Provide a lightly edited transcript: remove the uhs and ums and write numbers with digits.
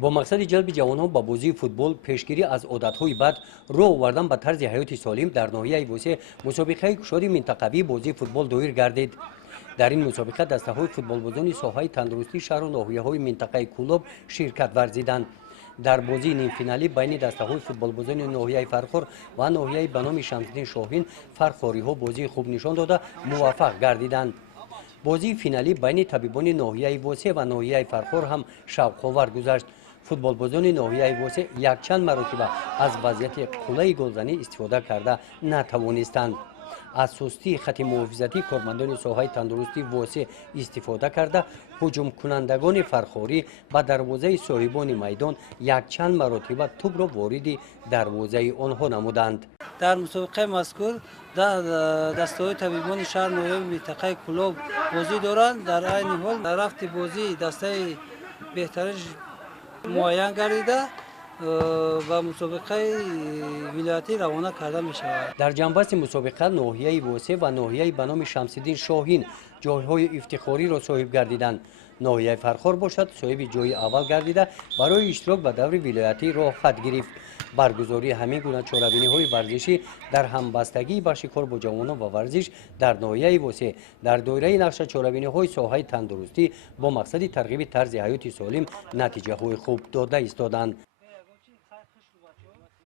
با مقصد جلب جوانان به بازی فوتبال، پیشگیری از عادتهای بد، راه آوردن به طرز حیات سالم در ناحیه وسع مسابقه کشور منطقوی بازی فوتبال دایر گردید. در این مسابقه دسته‌های فوتبالبازان ساحه تندرستی شهر و ناحیه‌های منطقه کولوب شرکت ورزیدند. در بازی نیم فینالی بین دسته‌های فوتبالبازان ناحیه فرخور و ناحیه بنام شمس‌الدین شاهین فرخوری‌ها بازی خوب نشان داده موفق گردیدند. بازی فینالی بین طبیبان ناحیه وسع و ناحیه فرخور هم شوق‌آور گذشت. فوتبالبازان ناحیه وسع یک چند مرتبه از وضعیت قله گلزنی استفاده کرده نتوانستند. از سستی خط محافظتی کارمندان ساحه تندرستی واسع استفاده کرده هجوم کنندگان فرخوری به دروازه صاحبان میدان یک چند مرتبه توپ را وارد دروازه آنها نمودند. در مسابقه مذکور دسته‌های طبیبان شهر ناحیه منطقه کلوب بازی دارند. در عین حال در رفت بازی دسته بهترین معین گردیده و مسابقه ولایتی روانه کرده می شود. در جنبست مسابقه ناحیه وسع و ناحیه به نام شمس‌الدین شاهین جایهای افتخاری را صاحب گردیدند. ناحیه فرخور باشد صاحب جای اول گردیده برای اشتراک به دور ولایتی راه خط گرفت. برگزاری همین گونه چهاربینی‌های ورزشی در همبستگی بخش کار با جوانان و ورزش در ناحیه وسع در دایره نقش چهاربینی‌های ساحه تندرستی با مقصد ترغیب طرز حیات سالم نتیجه‌های خوب داده ایستادند.